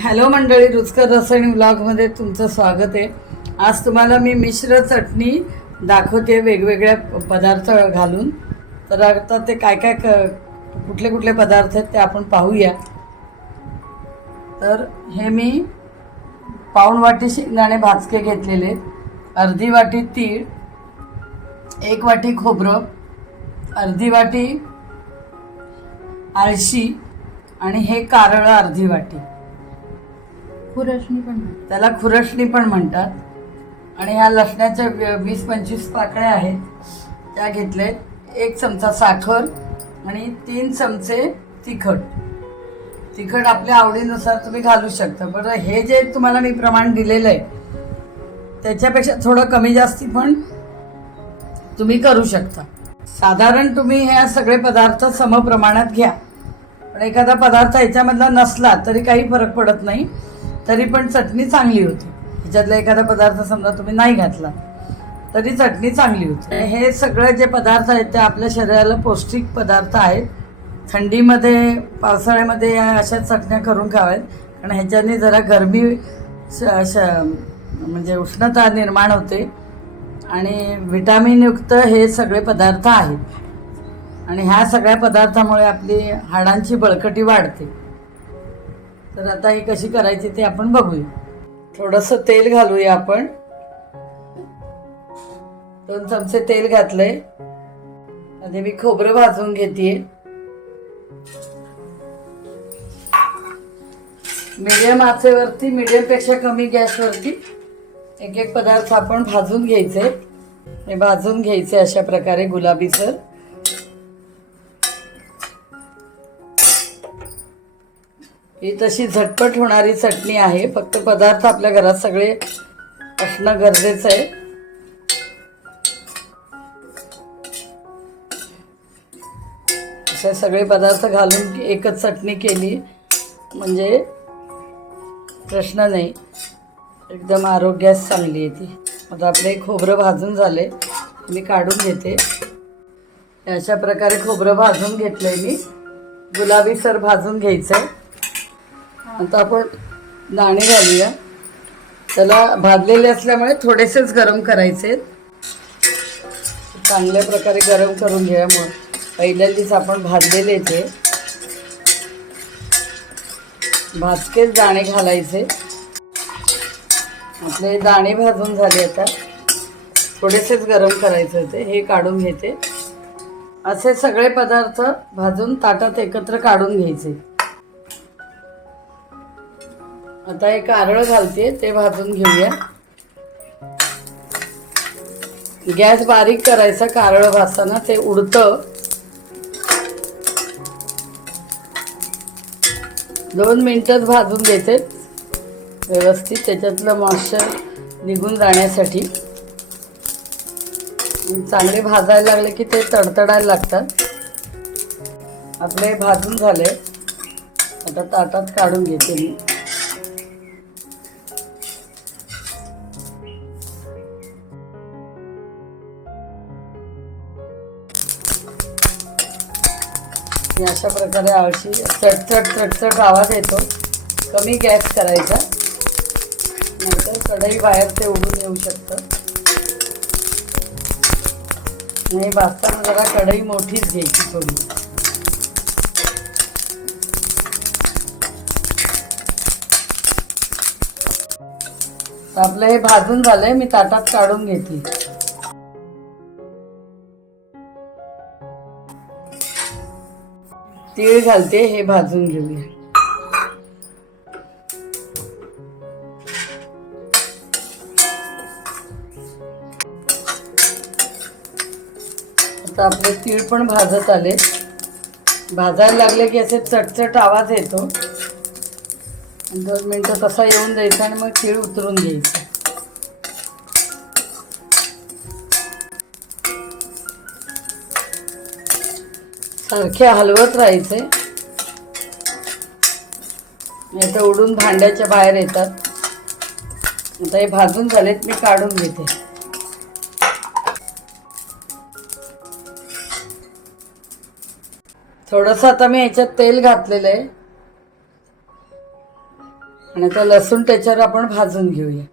Hello मंडळी रुचकर रसायन ब्लॉगमध्ये तुमचं स्वागत आहे. आज तुम्हाला मी मिश्र चटणी दाखवते वेगवेगळ्या पदार्थ घालून. तर आता ते काय काय क कुठले कुठले पदार्थ आहेत ते आपण पाहूया. तर हे मी पाऊण वाटी शेंगदाणे भाजके घेतलेले आहेत. अर्धी वाटी तीळ एक वाटी खोबरं अर्धी वाटी आळशी आणि हे कारळं अर्धी वाटी. खुरसणी पण त्याला खुरसणी पण म्हणतात. आणि ह्या लसणाच्या वीस पंचवीस पाकळ्या आहेत. त्या घेतल्यात एक चमचा साखर आणि तीन चमचे तिखट. तिखट आपल्या आवडीनुसार तुम्ही घालू शकता. बरं हे जे तुम्हाला मी प्रमाण दिलेलं आहे त्याच्यापेक्षा थोडं कमी जास्ती पण तुम्ही करू शकता. साधारण तुम्ही ह्या सगळे पदार्थ समप्रमाणात घ्या. पण एखादा पदार्थ याच्यामधला नसला तरी काही फरक पडत नाही. तरी पण चटणी चांगली होती. ह्याच्यातला एखादा पदार्थ समजा तुम्ही नाही घातला तरी चटणी चांगली होती. हे सगळे जे पदार्थ आहेत ते आपल्या शरीराला पौष्टिक पदार्थ आहेत. थंडीमध्ये पावसाळ्यामध्ये या अशा चटण्या करून खाव्यात. कारण ह्याच्याने जरा गरमी श- श- म्हणजे उष्णता निर्माण होते. आणि व्हिटॅमिनयुक्त हे सगळे पदार्थ आहेत. आणि ह्या सगळ्या पदार्थामुळे आपली हाडांची बळकटी वाढते. तर आता ही कशी करायची ते आपण बघूया. थोडंसं तेल घालूया आपण. दोन चमचे तेल घातलंय. आधी मी खोबरं भाजून घेते मीडियम आचेवरती मीडियमपेक्षा कमी गॅसवरती एक एक पदार्थ आपण भाजून घ्यायचे. हे भाजून घ्यायचे अशा प्रकारे गुलाबीसर ही तशी झटपट होणारी चटणी आहे. फक्त पदार्थ आपल्या घरात सगळे असणं गरजेचं आहे. असे सगळे पदार्थ घालून एकच चटणी केली म्हणजे प्रश्न नाही. एकदम आरोग्यास चांगली आहे ती आता आपले खोबरं भाजून झाले मी काढून घेते. अशा प्रकारे खोबरं भाजून घेतलंय मी. गुलाबी सर भाजून घ्यायचं आहे आता आपण दाणे घालूया. त्याला भाजलेले असल्यामुळे थोडेसेच गरम करायचे चांगल्या प्रकारे गरम करून घ्या मग. पहिल्यांदाच आपण भाजलेले ते भाजकेच दाणे घालायचे. आपले दाणे भाजून झाले आता. थोडेसेच गरम करायचे होते. हे काढून घेते. असे सगळे पदार्थ भाजून ताटात एकत्र काढून घ्यायचे. आता एक कारळ घालते ते भाजून घेऊया. गॅस बारीक करायचा कारळ भाजताना ते उडतं. दोन मिनटच भाजून घेते व्यवस्थित त्याच्यातलं मॉइश्चर निघून जाण्यासाठी. चांगले भाजायला लागले की ते तडतडायला लागतात. आपले भाजून झाले. आता ताटात काढून घेते मी. आणि अशा प्रकारे आळशी चटचट चटचट आवाज येतो. कमी गॅस करायचा. नाहीतर कढई बाहेर ते उडून येऊ शकतं. नाही भाजताना जरा कढई मोठीच घ्यायची थोडी. आपलं हे भाजून झालंय मी ताटात काढून घेते तीळ घालते हे भाजून घेऊया. आता आपले तीळ पण भाजत आले. भाजायला लागले की असे चटचट आवाज येतो. दोन मिनटं तसा येऊन द्यायचा आणि मग तीळ उतरून घ्यायचा. सारखे हलवत राहायचे. नाही तर उडून भांड्याच्या बाहेर येतात. आता हे भाजून झालेत मी काढून घेते. थोडंसं आता मी याच्यात तेल घातलेलं आहे. आणि आता लसूण त्याच्यावर आपण भाजून घेऊया.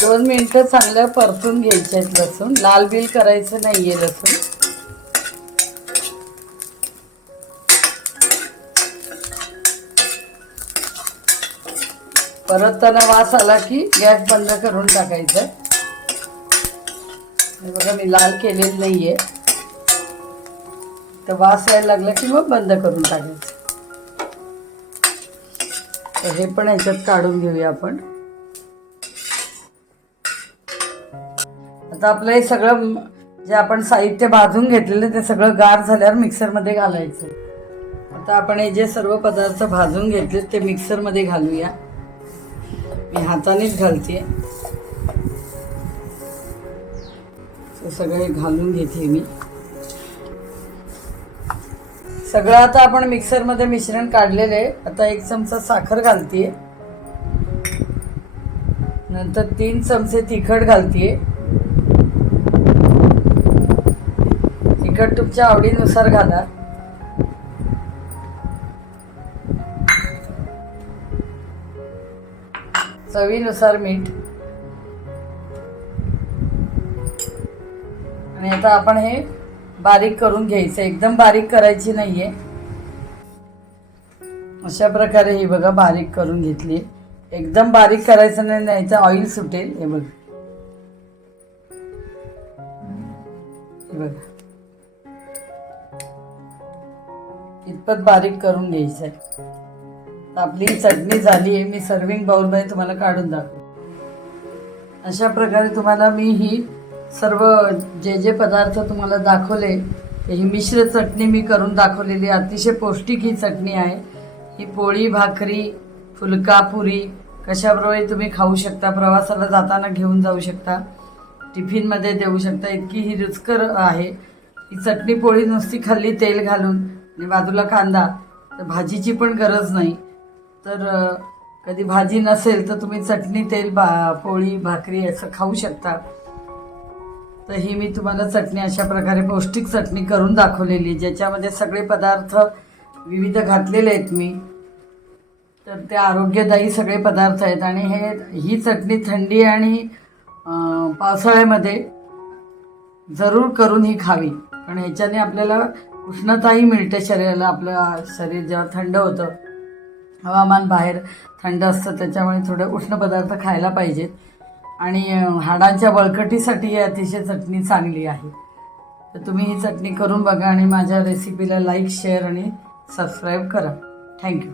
दोन मिनटं चांगलं परतून घ्यायचे आहेत लसूण. लाल बिल करायचं नाही आहे लसूण. परत त्यांना वास आला की गॅस बंद करून टाकायचं. बघा मी लाल केलेलं आहे तर वास यायला लागला की मग बंद करून टाकायचं. तर हे पण ह्याच्यात काढून घेऊया आपण. आता आपलं हे सगळं जे आपण साहित्य भाजून घेतलेलं ते सगळं गार झाल्यावर मिक्सरमध्ये घालायचं. आता आपण हे जे सर्व पदार्थ भाजून घेतले ते मिक्सरमध्ये घालूया. मी हातानेच घालते. सगळे घालून घेते मी. सगळं आता आपण मिक्सरमध्ये मिश्रण काढलेलं आहे. आता एक चमचा साखर घालतीये नंतर तीन चमचे तिखट घालतीये तिखट तुमच्या आवडीनुसार घाला. चवीनुसार मीठ. आणि आता आपण हे बारीक करून घ्यायचं. एकदम बारीक करायची नाहीये. अशा प्रकारे ही बघा बारीक करून घेतली. एकदम बारीक करायचं नाही नाही तर ऑइल सुटेल. हे बघ. हे बघा. कितपत बारीक करून घ्यायचं आहे आपली चटणी झाली आहे मी सर्विंग बाउलमध्ये तुम्हाला काढून दाखव अशा प्रकारे तुम्हाला मी ही सर्व जे जे पदार्थ तुम्हाला दाखवले ते ही मिश्र चटणी मी करून दाखवलेली अतिशय पौष्टिक ही चटणी आहे. ही पोळी भाकरी फुलका पुरी कशाबरोबर तुम्ही खाऊ शकता प्रवासाला जाताना घेऊन जाऊ शकता टिफिनमध्ये देऊ शकता इतकी ही रुचकर आहे. ही चटणी पोळी नुसती खाल्ली तेल घालून आणि बाजूला कांदा तर भाजीची पण गरज नाही. तर कधी भाजी नसेल तर तुम्ही चटणी तेल बा पोळी भाकरी असं खाऊ शकता. तर ही मी तुम्हाला चटणी अशा प्रकारे पौष्टिक चटणी करून दाखवलेली ज्याच्यामध्ये सगळे पदार्थ विविध घातलेले आहेत मी. तर ते आरोग्यदायी सगळे पदार्थ आहेत आणि हे ही चटणी थंडी आणि पावसाळ्यामध्ये जरूर करून ही खावी. कारण ह्याच्याने आपल्याला उष्णताही मिळते शरीराला आपलं शरीर जेव्हा थंड होतं हवामान बाहेर थंड असतं त्याच्यामुळे थोडे उष्ण पदार्थ खायला पाहिजेत. आणि हाडांच्या बळकटीसाठी ही अतिशय चटणी चांगली आहे. तर तुम्ही ही चटणी करून बघा आणि माझ्या रेसिपीला लाईक शेअर आणि सबस्क्राईब करा. Thank you